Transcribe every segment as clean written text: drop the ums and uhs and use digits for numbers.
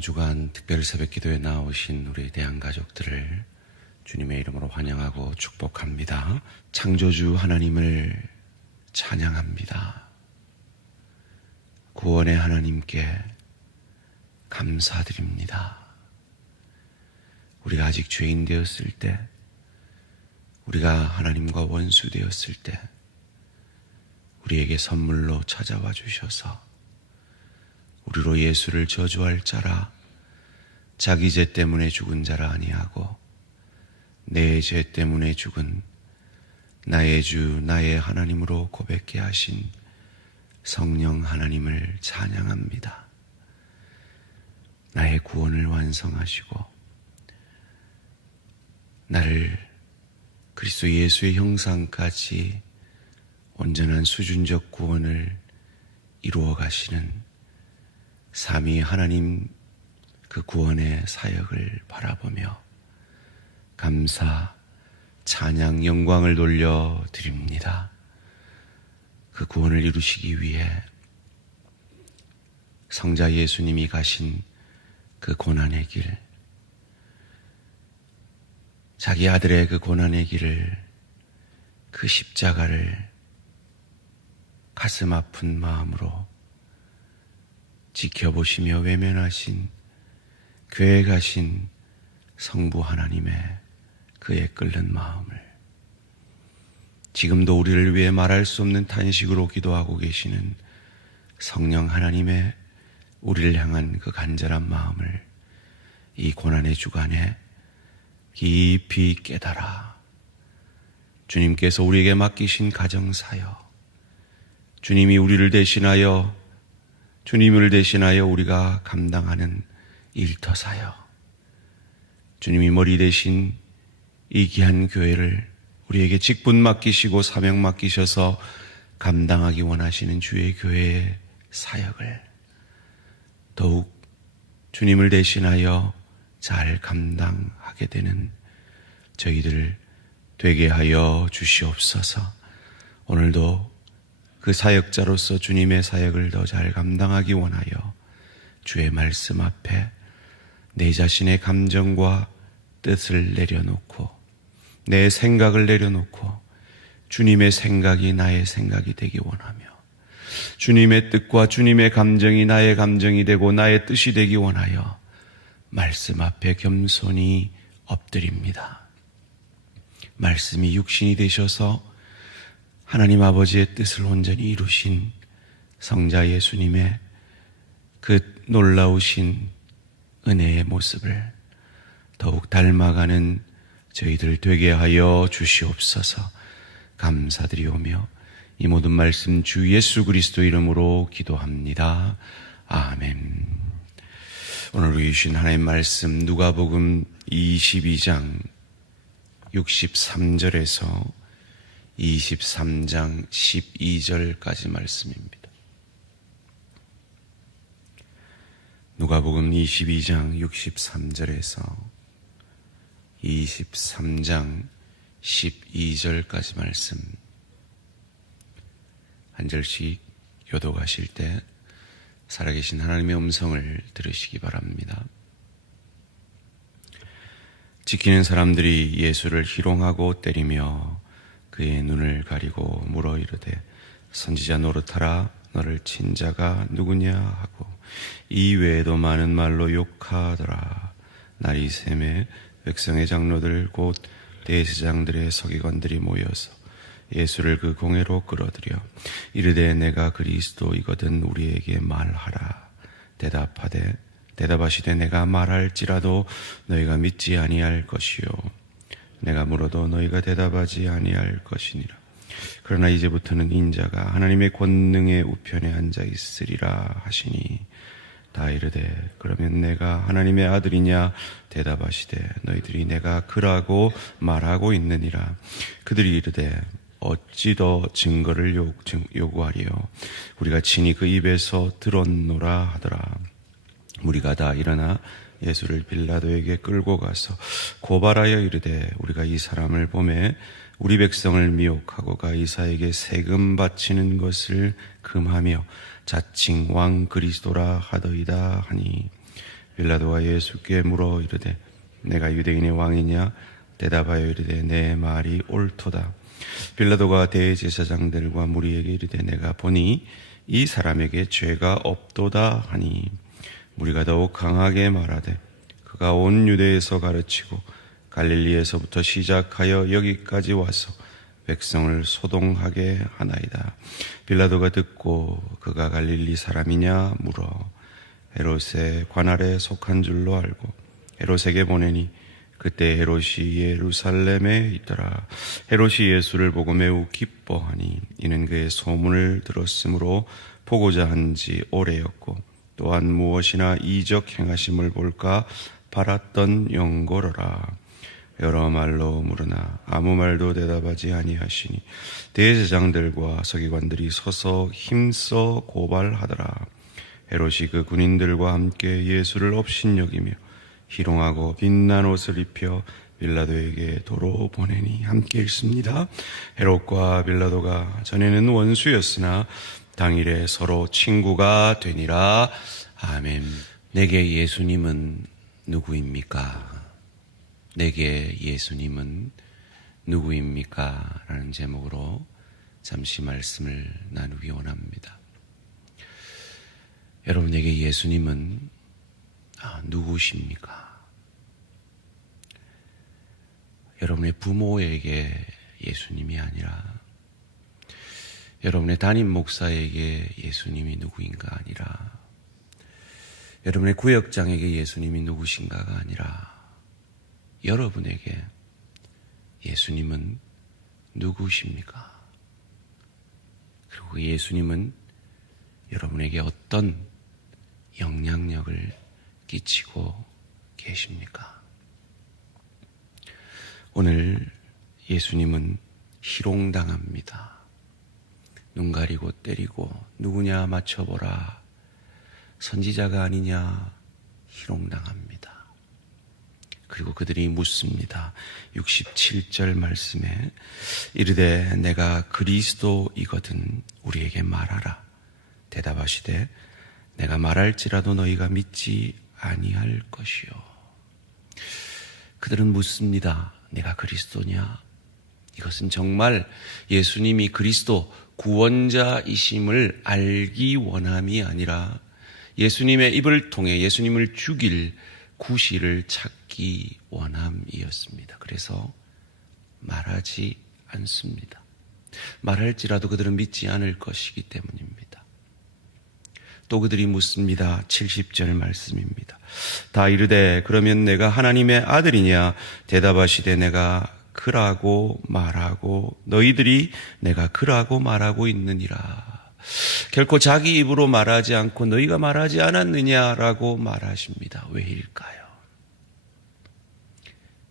한 주간 특별 새벽 기도에 나오신 우리 대한가족들을 주님의 이름으로 환영하고 축복합니다. 창조주 하나님을 찬양합니다. 구원의 하나님께 감사드립니다. 우리가 아직 죄인 되었을 때, 우리가 하나님과 원수 되었을 때 우리에게 선물로 찾아와 주셔서 우리로 예수를 저주할 자라, 자기 죄 때문에 죽은 자라 아니하고 내 죄 때문에 죽은 나의 주 나의 하나님으로 고백케 하신 성령 하나님을 찬양합니다. 나의 구원을 완성하시고 나를 그리스도 예수의 형상까지 온전한 수준적 구원을 이루어 가시는 삼위 하나님 그 구원의 사역을 바라보며 감사, 찬양, 영광을 돌려드립니다. 그 구원을 이루시기 위해 성자 예수님이 가신 그 고난의 길, 자기 아들의 그 고난의 길을, 그 십자가를 가슴 아픈 마음으로 지켜보시며 외면하신 교회에 가신 성부 하나님의 그의 끓는 마음을, 지금도 우리를 위해 말할 수 없는 탄식으로 기도하고 계시는 성령 하나님의 우리를 향한 그 간절한 마음을 이 고난의 주간에 깊이 깨달아 주님께서 우리에게 맡기신 가정사역, 주님이 우리를 대신하여, 주님을 대신하여 우리가 감당하는 일터사역, 주님이 머리 대신 이 귀한 교회를 우리에게 직분 맡기시고 사명 맡기셔서 감당하기 원하시는 주의 교회의 사역을 더욱 주님을 대신하여 잘 감당하게 되는 저희들 되게 하여 주시옵소서. 오늘도 그 사역자로서 주님의 사역을 더 잘 감당하기 원하여 주의 말씀 앞에 내 자신의 감정과 뜻을 내려놓고 내 생각을 내려놓고 주님의 생각이 나의 생각이 되기 원하며 주님의 뜻과 주님의 감정이 나의 감정이 되고 나의 뜻이 되기 원하여 말씀 앞에 겸손히 엎드립니다. 말씀이 육신이 되셔서 하나님 아버지의 뜻을 온전히 이루신 성자 예수님의 그 놀라우신 은혜의 모습을 더욱 닮아가는 저희들 되게 하여 주시옵소서. 감사드리오며 이 모든 말씀 주 예수 그리스도 이름으로 기도합니다. 아멘. 오늘 우리 주신 하나님의 말씀 누가복음 22장 63절에서 23장 12절까지 말씀입니다. 누가복음 22장 63절에서 23장 12절까지 말씀 한 절씩 교독하실 때 살아계신 하나님의 음성을 들으시기 바랍니다. 지키는 사람들이 예수를 희롱하고 때리며 그의 눈을 가리고 물어 이르되 선지자 노릇하라, 너를 친 자가 누구냐 하고 이 외에도 많은 말로 욕하더라. 날이 새매 백성의 장로들 곧 대제사장들의 서기관들이 모여서 예수를 그 공회로 끌어들여 이르되 내가 그리스도이거든 우리에게 말하라. 대답하시되 내가 말할지라도 너희가 믿지 아니할 것이요 내가 물어도 너희가 대답하지 아니할 것이니라. 그러나 이제부터는 인자가 하나님의 권능의 우편에 앉아 있으리라 하시니 다 이르되 그러면 내가 하나님의 아들이냐 대답하시되 너희들이 내가 그라고 말하고 있느니라. 그들이 이르되 어찌 더 증거를 요구하리요 우리가 친히 그 입에서 들었노라 하더라. 무리가 다 일어나 예수를 빌라도에게 끌고 가서 고발하여 이르되 우리가 이 사람을 보매 우리 백성을 미혹하고 가이사에게 세금 바치는 것을 금하며 자칭 왕 그리스도라 하더이다 하니 빌라도가 예수께 물어 이르되 내가 유대인의 왕이냐? 대답하여 이르되 내 말이 옳도다. 빌라도가 대제사장들과 무리에게 이르되 내가 보니 이 사람에게 죄가 없도다 하니 무리가 더욱 강하게 말하되 그가 온 유대에서 가르치고 갈릴리에서부터 시작하여 여기까지 와서 백성을 소동하게 하나이다. 빌라도가 듣고 그가 갈릴리 사람이냐 물어 헤롯의 관할에 속한 줄로 알고 헤롯에게 보내니 그때 헤롯이 예루살렘에 있더라. 헤롯이 예수를 보고 매우 기뻐하니 이는 그의 소문을 들었으므로 보고자 한 지 오래였고 또한 무엇이나 이적 행하심을 볼까 바랐던 영고로라. 여러 말로 물으나 아무 말도 대답하지 아니하시니 대제사장들과 서기관들이 서서 힘써 고발하더라. 헤롯이 그 군인들과 함께 예수를 업신여기며 희롱하고 빛난 옷을 입혀 빌라도에게 도로 보내니 함께 읽습니다. 헤롯과 빌라도가 전에는 원수였으나 당일에 서로 친구가 되니라. 아멘. 내게 예수님은 누구입니까? 내게 예수님은 누구입니까? 라는 제목으로 잠시 말씀을 나누기 원합니다. 여러분에게 예수님은 누구십니까? 여러분의 부모에게 예수님이 아니라 여러분의 담임 목사에게 예수님이 누구인가 아니라 여러분의 구역장에게 예수님이 누구신가가 아니라 여러분에게 예수님은 누구십니까? 그리고 예수님은 여러분에게 어떤 영향력을 끼치고 계십니까? 오늘 예수님은 희롱당합니다. 눈 가리고 때리고 누구냐 맞춰보라. 선지자가 아니냐 희롱당합니다. 그리고 그들이 묻습니다. 67절 말씀에 이르되 내가 그리스도이거든 우리에게 말하라. 대답하시되 내가 말할지라도 너희가 믿지 아니할 것이요. 그들은 묻습니다. 내가 그리스도냐? 이것은 정말 예수님이 그리스도 구원자이심을 알기 원함이 아니라 예수님의 입을 통해 예수님을 죽일 구실을 찾기 원함이었습니다. 그래서 말하지 않습니다. 말할지라도 그들은 믿지 않을 것이기 때문입니다. 또 그들이 묻습니다. 70절 말씀입니다. 다 이르되 그러면 내가 하나님의 아들이냐? 대답하시되 내가 그라고 말하고 너희들이 내가 그라고 말하고 있느니라. 결코 자기 입으로 말하지 않고 너희가 말하지 않았느냐라고 말하십니다. 왜일까요?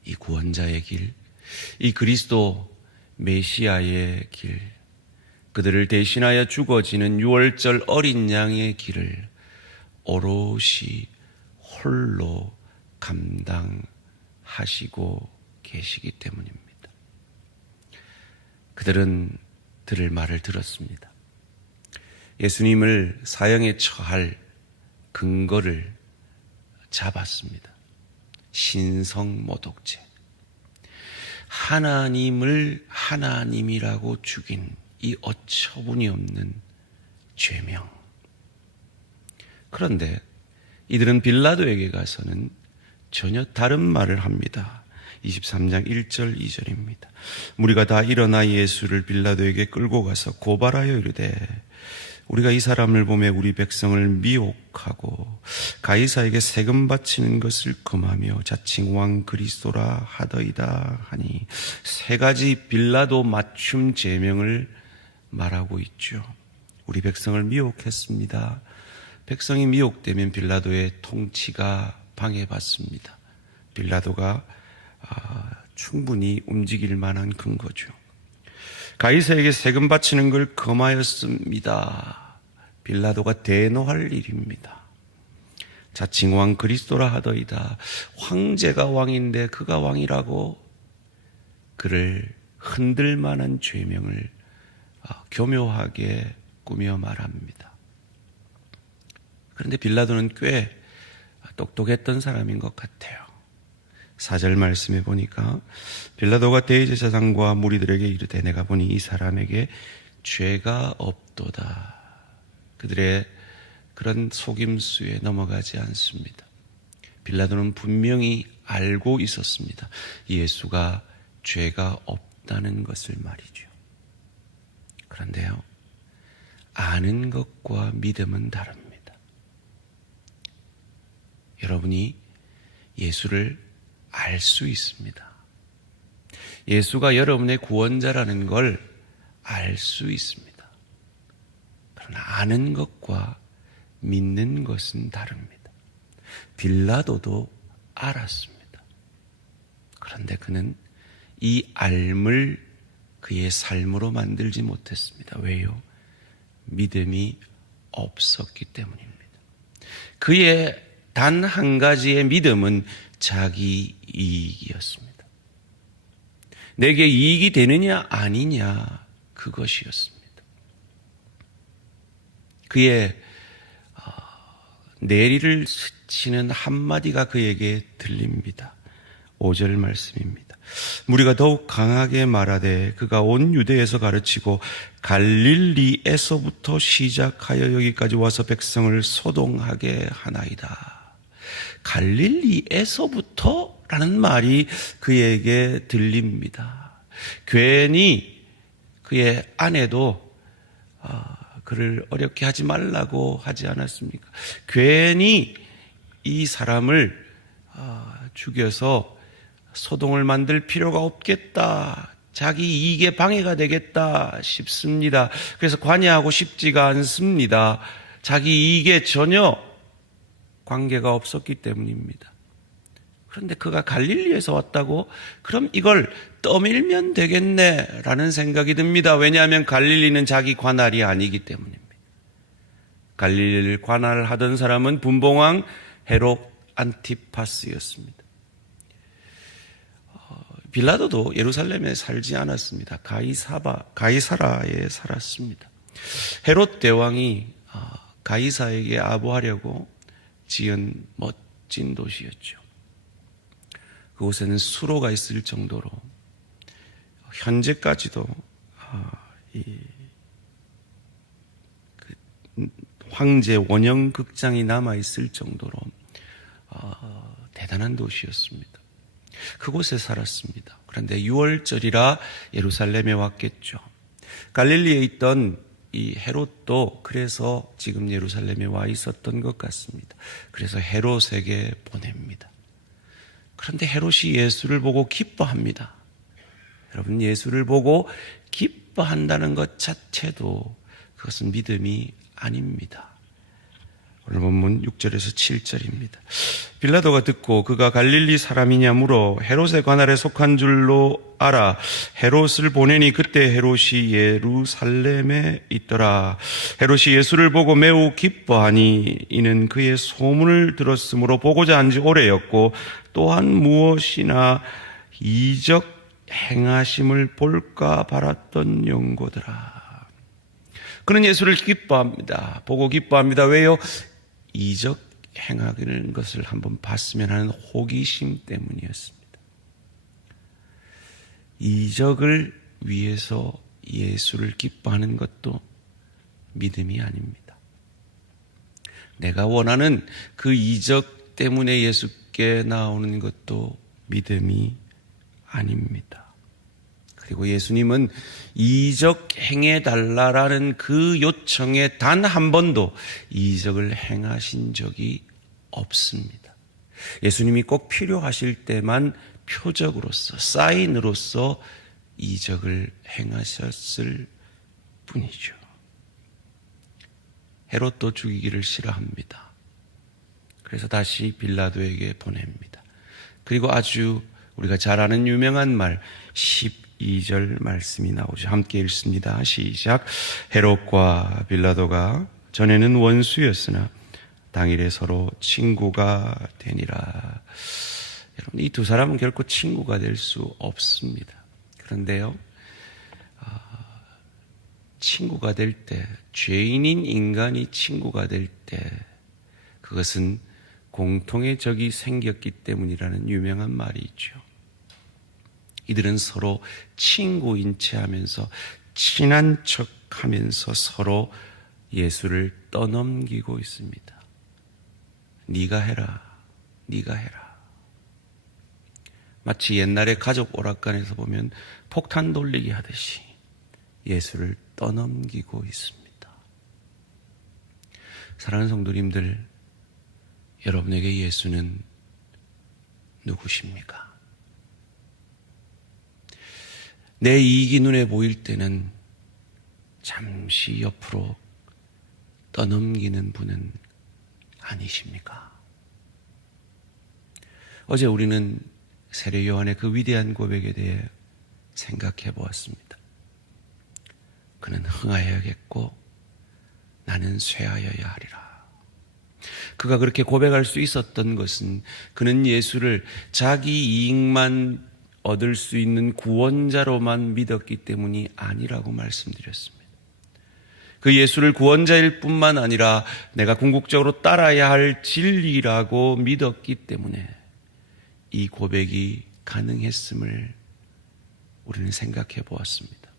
이 구원자의 길, 이 그리스도 메시아의 길, 그들을 대신하여 죽어지는 유월절 어린 양의 길을 오롯이 홀로 감당하시고 계시기 때문입니다. 그들은 들을 말을 들었습니다. 예수님을 사형에 처할 근거를 잡았습니다. 신성모독죄. 하나님을 하나님이라고 죽인 이 어처구니 없는 죄명. 그런데 이들은 빌라도에게 가서는 전혀 다른 말을 합니다. 23장 1절 2절입니다. 무리가 다 일어나 예수를 빌라도에게 끌고 가서 고발하여 이르되 우리가 이 사람을 보며 우리 백성을 미혹하고 가이사에게 세금 바치는 것을 금하며 자칭 왕 그리스도라 하더이다 하니 세 가지 빌라도 맞춤 제명을 말하고 있죠. 우리 백성을 미혹했습니다. 백성이 미혹되면 빌라도의 통치가 방해받습니다. 빌라도가 충분히 움직일 만한 근거죠. 가이사에게 세금 바치는 걸 금하였습니다. 빌라도가 대노할 일입니다. 자칭 왕 그리스도라 하더이다. 황제가 왕인데 그가 왕이라고 그를 흔들 만한 죄명을 교묘하게 꾸며 말합니다. 그런데 빌라도는 꽤 똑똑했던 사람인 것 같아요. 4절 말씀에 보니까 빌라도가 대제사장과 무리들에게 이르되 내가 보니 이 사람에게 죄가 없도다. 그들의 그런 속임수에 넘어가지 않습니다. 빌라도는 분명히 알고 있었습니다. 예수가 죄가 없다는 것을 말이죠. 그런데요, 아는 것과 믿음은 다릅니다. 여러분이 예수를 알 수 있습니다. 예수가 여러분의 구원자라는 걸 알 수 있습니다. 그러나 아는 것과 믿는 것은 다릅니다. 빌라도도 알았습니다. 그런데 그는 이 알을 그의 삶으로 만들지 못했습니다. 왜요? 믿음이 없었기 때문입니다. 그의 단 한 가지의 믿음은 자기 이익이었습니다. 내게 이익이 되느냐 아니냐, 그것이었습니다. 그의 내리를 스치는 한마디가 그에게 들립니다. 5절 말씀입니다. 무리가 더욱 강하게 말하되 그가 온 유대에서 가르치고 갈릴리에서부터 시작하여 여기까지 와서 백성을 소동하게 하나이다. 갈릴리에서부터 라는 말이 그에게 들립니다. 괜히 그의 아내도 그를 어렵게 하지 말라고 하지 않았습니까? 괜히 이 사람을 죽여서 소동을 만들 필요가 없겠다, 자기 이익에 방해가 되겠다 싶습니다. 그래서 관여하고 싶지가 않습니다. 자기 이익에 전혀 관계가 없었기 때문입니다. 그런데 그가 갈릴리에서 왔다고? 그럼 이걸 떠밀면 되겠네 라는 생각이 듭니다. 왜냐하면 갈릴리는 자기 관할이 아니기 때문입니다. 갈릴리를 관할하던 사람은 분봉왕 헤롯 안티파스였습니다. 빌라도도 예루살렘에 살지 않았습니다. 가이사라에 살았습니다. 헤롯 대왕이 가이사에게 아부하려고 지은 멋진 도시였죠. 그곳에는 수로가 있을 정도로, 현재까지도 황제 원형 극장이 남아 있을 정도로 대단한 도시였습니다. 그곳에 살았습니다. 그런데 6월절이라 예루살렘에 왔겠죠. 갈릴리에 있던 이 헤롯도 그래서 지금 예루살렘에 와 있었던 것 같습니다. 그래서 헤롯에게 보냅니다. 그런데 헤롯이 예수를 보고 기뻐합니다. 여러분, 예수를 보고 기뻐한다는 것 자체도 그것은 믿음이 아닙니다. 오늘 본문 6절에서 7절입니다. 빌라도가 듣고 그가 갈릴리 사람이냐 물어 헤롯의 관할에 속한 줄로 알아 헤롯을 보내니 그때 헤롯이 예루살렘에 있더라. 헤롯이 예수를 보고 매우 기뻐하니 이는 그의 소문을 들었으므로 보고자 한 지 오래였고 또한 무엇이나 이적 행하심을 볼까 바랐던 용고더라. 그는 예수를 기뻐합니다. 보고 기뻐합니다. 왜요? 이적 행하는 것을 한번 봤으면 하는 호기심 때문이었습니다. 이적을 위해서 예수를 기뻐하는 것도 믿음이 아닙니다. 내가 원하는 그 이적 때문에 예수께 나오는 것도 믿음이 아닙니다. 그리고 예수님은 이적 행해달라라는 그 요청에 단 한 번도 이적을 행하신 적이 없습니다. 예수님이 꼭 필요하실 때만 표적으로서, 사인으로서 이적을 행하셨을 뿐이죠. 헤롯도 죽이기를 싫어합니다. 그래서 다시 빌라도에게 보냅니다. 그리고 아주 우리가 잘 아는 유명한 말 12절 말씀이 나오죠. 함께 읽습니다. 시작. 헤롯과 빌라도가 전에는 원수였으나 당일에 서로 친구가 되니라. 여러분, 이 두 사람은 결코 친구가 될 수 없습니다. 그런데요, 친구가 될 때, 죄인인 인간이 친구가 될 때, 그것은 공통의 적이 생겼기 때문이라는 유명한 말이 있죠. 이들은 서로 친구인 체 하면서 친한 척 하면서 서로 예수를 떠넘기고 있습니다. 네가 해라, 네가 해라. 마치 옛날에 가족 오락관에서 보면 폭탄 돌리기 하듯이 예수를 떠넘기고 있습니다. 사랑하는 성도님들, 여러분에게 예수는 누구십니까? 내 이익이 눈에 보일 때는 잠시 옆으로 떠넘기는 분은 아니십니까? 어제 우리는 세례 요한의 그 위대한 고백에 대해 생각해 보았습니다. 그는 흥하여야겠고 나는 쇠하여야 하리라. 그가 그렇게 고백할 수 있었던 것은 그는 예수를 자기 이익만 얻을 수 있는 구원자로만 믿었기 때문이 아니라고 말씀드렸습니다. 그 예수를 구원자일 뿐만 아니라 내가 궁극적으로 따라야 할 진리라고 믿었기 때문에 이 고백이 가능했음을 우리는 생각해 보았습니다.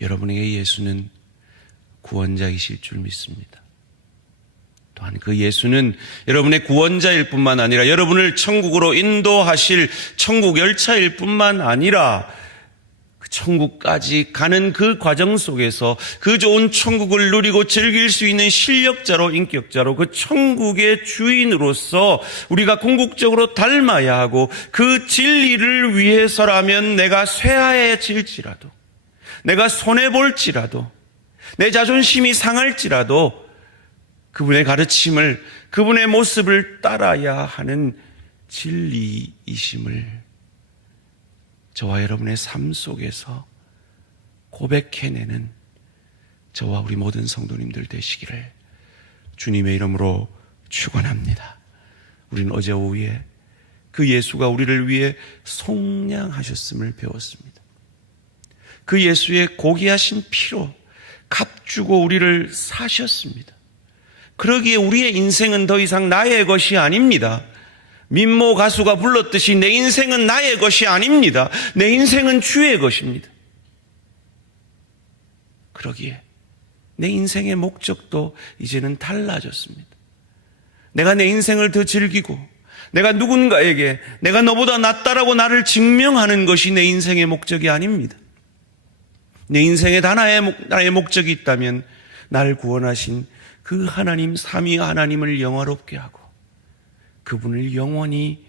여러분에게 예수는 구원자이실 줄 믿습니다. 또한 그 예수는 여러분의 구원자일 뿐만 아니라 여러분을 천국으로 인도하실 천국 열차일 뿐만 아니라 그 천국까지 가는 그 과정 속에서 그 좋은 천국을 누리고 즐길 수 있는 실력자로, 인격자로, 그 천국의 주인으로서 우리가 궁극적으로 닮아야 하고, 그 진리를 위해서라면 내가 쇠하해질지라도, 내가 손해볼지라도, 내 자존심이 상할지라도 그분의 가르침을, 그분의 모습을 따라야 하는 진리이심을 저와 여러분의 삶 속에서 고백해내는 저와 우리 모든 성도님들 되시기를 주님의 이름으로 축원합니다. 우리는 어제 오후에 그 예수가 우리를 위해 속량하셨음을 배웠습니다. 그 예수의 고귀하신 피로 값주고 우리를 사셨습니다. 그러기에 우리의 인생은 더 이상 나의 것이 아닙니다. 민모 가수가 불렀듯이 내 인생은 나의 것이 아닙니다. 내 인생은 주의 것입니다. 그러기에 내 인생의 목적도 이제는 달라졌습니다. 내가 내 인생을 더 즐기고 내가 누군가에게 내가 너보다 낫다라고 나를 증명하는 것이 내 인생의 목적이 아닙니다. 내 인생에 단 하나의 목적이 있다면 나를 구원하신 그 하나님, 삼위 하나님을 영화롭게 하고 그분을 영원히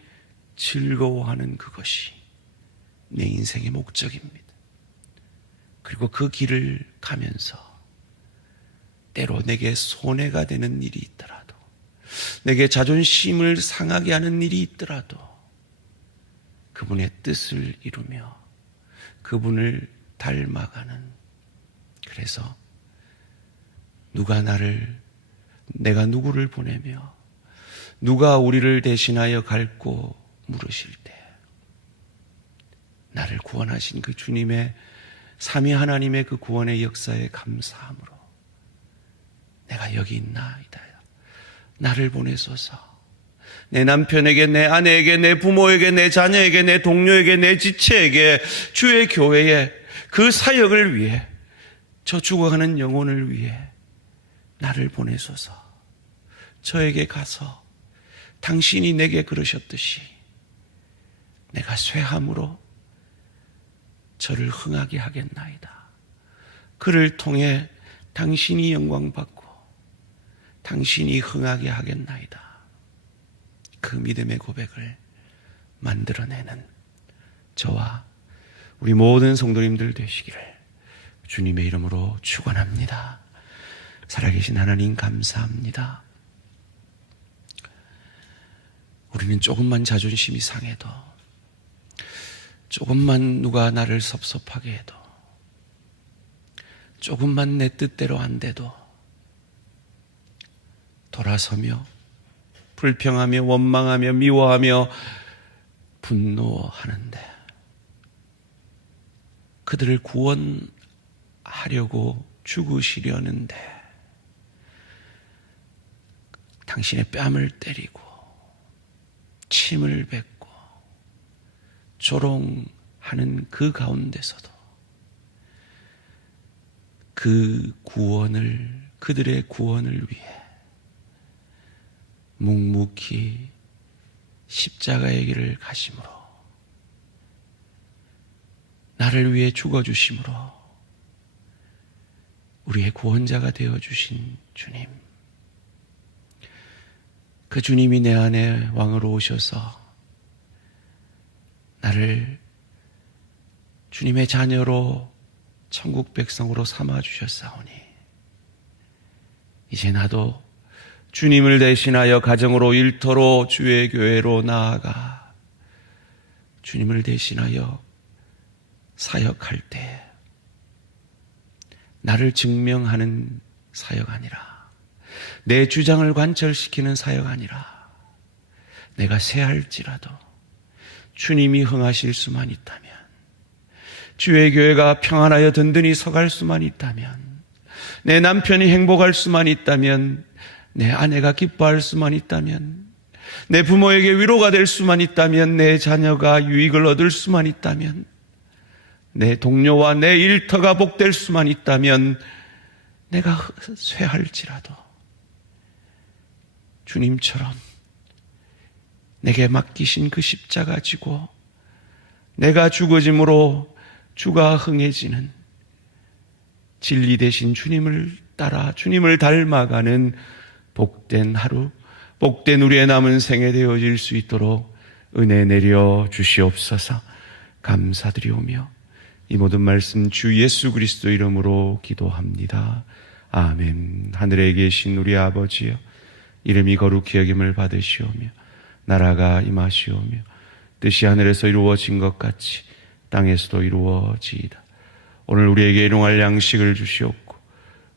즐거워하는 그것이 내 인생의 목적입니다. 그리고 그 길을 가면서 때로 내게 손해가 되는 일이 있더라도, 내게 자존심을 상하게 하는 일이 있더라도 그분의 뜻을 이루며 그분을 닮아가는, 그래서 내가 누구를 보내며 누가 우리를 대신하여 갈고 물으실 때 나를 구원하신 그 주님의 삼위 하나님의 그 구원의 역사에 감사함으로 내가 여기 있나이다, 나를 보내소서. 내 남편에게, 내 아내에게, 내 부모에게, 내 자녀에게, 내 동료에게, 내 지체에게, 주의 교회에, 그 사역을 위해, 저 죽어가는 영혼을 위해 나를 보내소서. 저에게 가서 당신이 내게 그러셨듯이 내가 쇠함으로 저를 흥하게 하겠나이다. 그를 통해 당신이 영광받고 당신이 흥하게 하겠나이다. 그 믿음의 고백을 만들어내는 저와 우리 모든 성도님들 되시기를 주님의 이름으로 축원합니다. 살아계신 하나님 감사합니다. 우리는 조금만 자존심이 상해도, 조금만 누가 나를 섭섭하게 해도, 조금만 내 뜻대로 안 돼도 돌아서며 불평하며 원망하며 미워하며 분노하는데, 그들을 구원하려고 죽으시려는데 당신의 뺨을 때리고 침을 뱉고 조롱하는 그 가운데서도 그들의 구원을 위해 묵묵히 십자가의 길을 가심으로, 나를 위해 죽어주심으로 우리의 구원자가 되어주신 주님, 그 주님이 내 안에 왕으로 오셔서 나를 주님의 자녀로 천국 백성으로 삼아주셨사오니 이제 나도 주님을 대신하여 가정으로, 일터로, 주의 교회로 나아가 주님을 대신하여 사역할 때 나를 증명하는 사역 아니라, 내 주장을 관철시키는 사역 아니라, 내가 쇠할지라도 주님이 흥하실 수만 있다면, 주의 교회가 평안하여 든든히 서갈 수만 있다면, 내 남편이 행복할 수만 있다면, 내 아내가 기뻐할 수만 있다면, 내 부모에게 위로가 될 수만 있다면, 내 자녀가 유익을 얻을 수만 있다면, 내 동료와 내 일터가 복될 수만 있다면, 내가 쇠할지라도 주님처럼 내게 맡기신 그 십자가 지고 내가 죽어짐으로 주가 흥해지는 진리 되신 주님을 따라 주님을 닮아가는 복된 하루, 복된 우리의 남은 생에 되어질 수 있도록 은혜 내려 주시옵소서. 감사드리오며 이 모든 말씀 주 예수 그리스도 이름으로 기도합니다. 아멘. 하늘에 계신 우리 아버지여, 이름이 거룩히 여김을 받으시오며 나라가 임하시오며 뜻이 하늘에서 이루어진 것 같이 땅에서도 이루어지이다. 오늘 우리에게 일용할 양식을 주시옵고,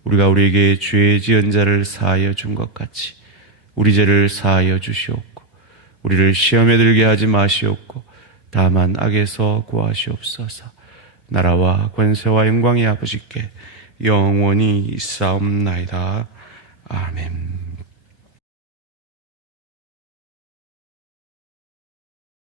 우리가 우리에게 죄 지은 자를 사하여 준 것 같이 우리 죄를 사하여 주시옵고, 우리를 시험에 들게 하지 마시옵고 다만 악에서 구하시옵소서. 나라와 권세와 영광이 아버지께 영원히 있사옵나이다. 아멘.